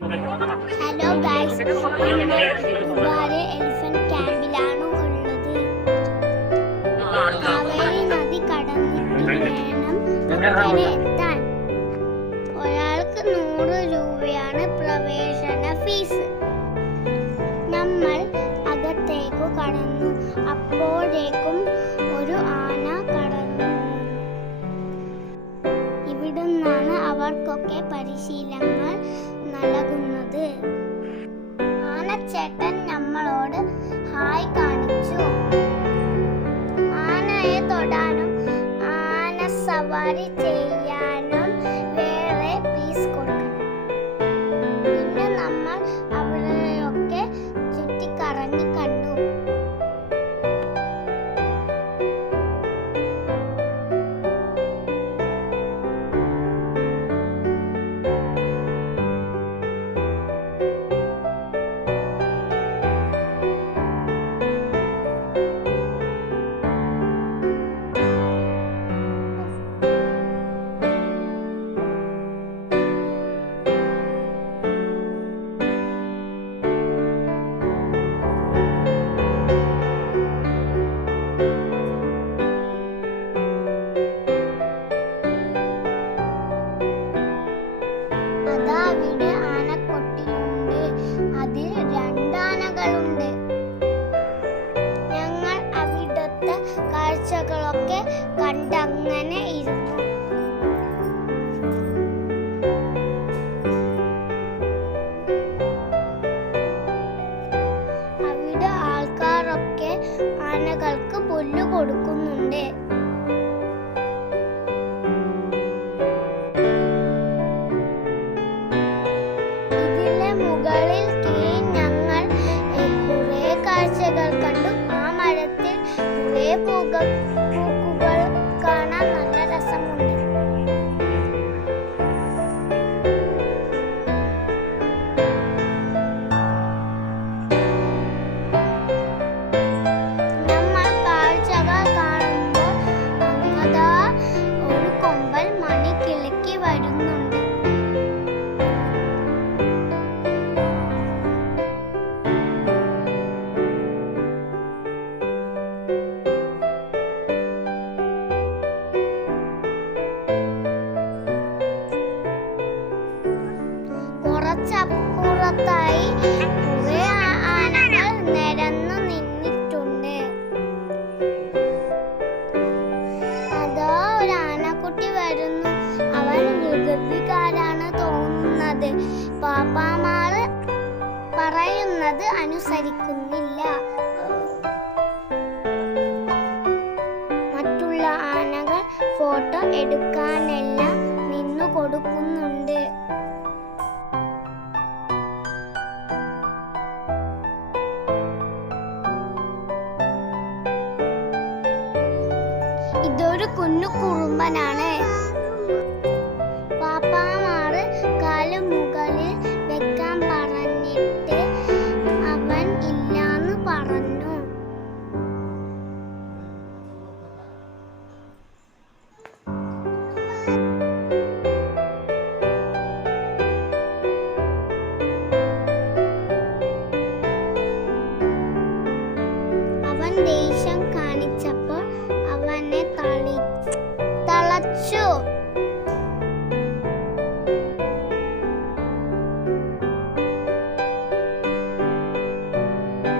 Hello guys, ദുബായിലെ elephant ക്യാമ്പിലാണ് ഉള്ളത്. കാവേരി നദി കടന്നിട്ട് വേണം അവിടെ എത്താൻ. ഒരാൾക്ക് 100 രൂപയാണ് പ്രവേശന ഫീസ്. നമ്മൾ അകത്തേക്ക് കടന്നു. അപ്പോഴേക്കും ഒരു ആന കടന്നു. ഇവിടുന്നാണ് അവർക്കൊക്കെ പരിശീലനങ്ങൾ നൽകുന്നത്. ആനച്ചേട്ടൻ നമ്മളോട് ഹായ് കാണിച്ചു. ആനയെ തൊടാനും ആന സവാരി ചെയ്യാനും വേറെ ഫീസ് കൊടുക്കണം. പിന്നെ നമ്മൾ അവിടെയൊക്കെ ചുറ്റിക്കറങ്ങി കണ്ടു. അവിടെ ആനക്കൊട്ടിലുണ്ട്. അതിൽ 2 ആനകളുണ്ട്. ഞങ്ങൾ അവിടുത്തെ കാഴ്ചകളൊക്കെ കണ്ടങ്ങനെ ഇരുന്നു. അവിടെ ആൾക്കാരൊക്കെ ആനകൾക്ക് പുല്ല് കൊടുക്കുന്നുണ്ട്. മുകളിൽ കയറി ഞങ്ങൾ കുറെ കാഴ്ചകൾ കണ്ടു. ആ മരത്തിൽ കുറെ പൂക്കൾ കാണാൻ നല്ല രസമുണ്ട്. നമ്മൾ കാഴ്ചകൾ കാണുമ്പോൾ അങ്ങതാ ഒരു കൊമ്പൻ മണി കിളുക്കി വരുന്നുണ്ട്. കുറച്ചപ്പുറത്തായി കുറെ ആനകൾ നിരന്നു നിന്നിട്ടുണ്ട്. അതാ ഒരു ആനക്കുട്ടി വരുന്നു. അവൻ വികൃതിക്കാരാണ് തോന്നുന്നത്. പാപ്പാമാർ പറയുന്നത് അനുസരിക്കുന്നില്ല. മറ്റുള്ള ആനകൾ ഫോട്ടോ എടുക്കാനെല്ലാം നിന്നു കൊടുക്കുന്നുണ്ട്. ഇതൊരു കുഞ്ഞു കുറുമ്പനാണ്. പാപ്പാമാർ കാല് മുകളിൽ വെക്കാൻ പറഞ്ഞിട്ട് അവൻ ഇല്ലാന്ന് പറഞ്ഞു. അവൻ